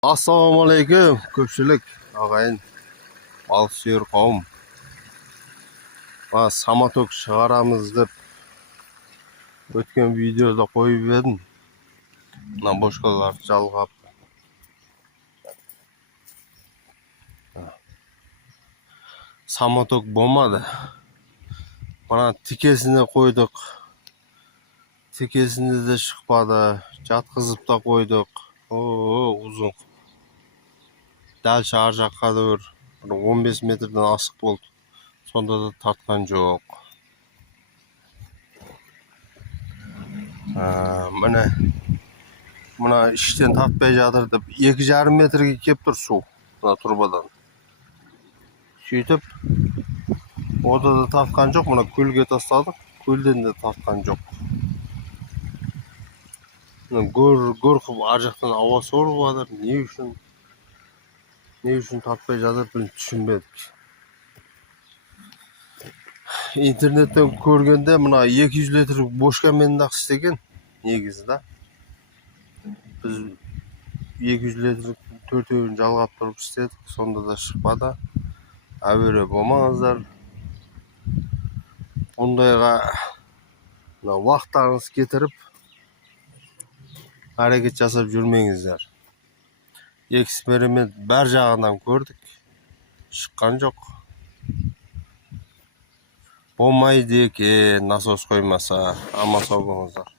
Assalamualaikum көпшілік ағайын, балық сүйер қауым. Самоток шығарамыз деп өткен видеода қойып едім. Мына бошкаларды жалғап. Самоток болмады. Мына тикесіне қойдық. Тикесінде де шықпады. Жатқызып та қойдық. Ұзын. Дәл ар жаққа да 15 метрден асық болды. Сонда да тартқан жоқ. Мына іштен тартпай жатыр деп 2,5 метрге кеп тұр су. Мына турбадан. Сөйтіп, ода да тартқан жоқ. Мына көлге тастадық. Көлден де тартқан жоқ. Гөр қып ар жақтан ауа сорып жатыр. Не үшін тартпай жатыр, түсінбедік. Интернеттен көргенде мына 200 литр бошкамен ақ істеген негізі да. Біз 200 литр төртеуін жалғап тұрып істедік, сонда да шықпады. Әуере болмаңыздар. Ондайға уақыттарыңыз кетіріп әрекет жасап жүрмеңіздер. Эксперимент бәр жағынан көрдік. Шыққан жоқ. Болмайды екен, насос қоймаса. Аман сау болыңыздар.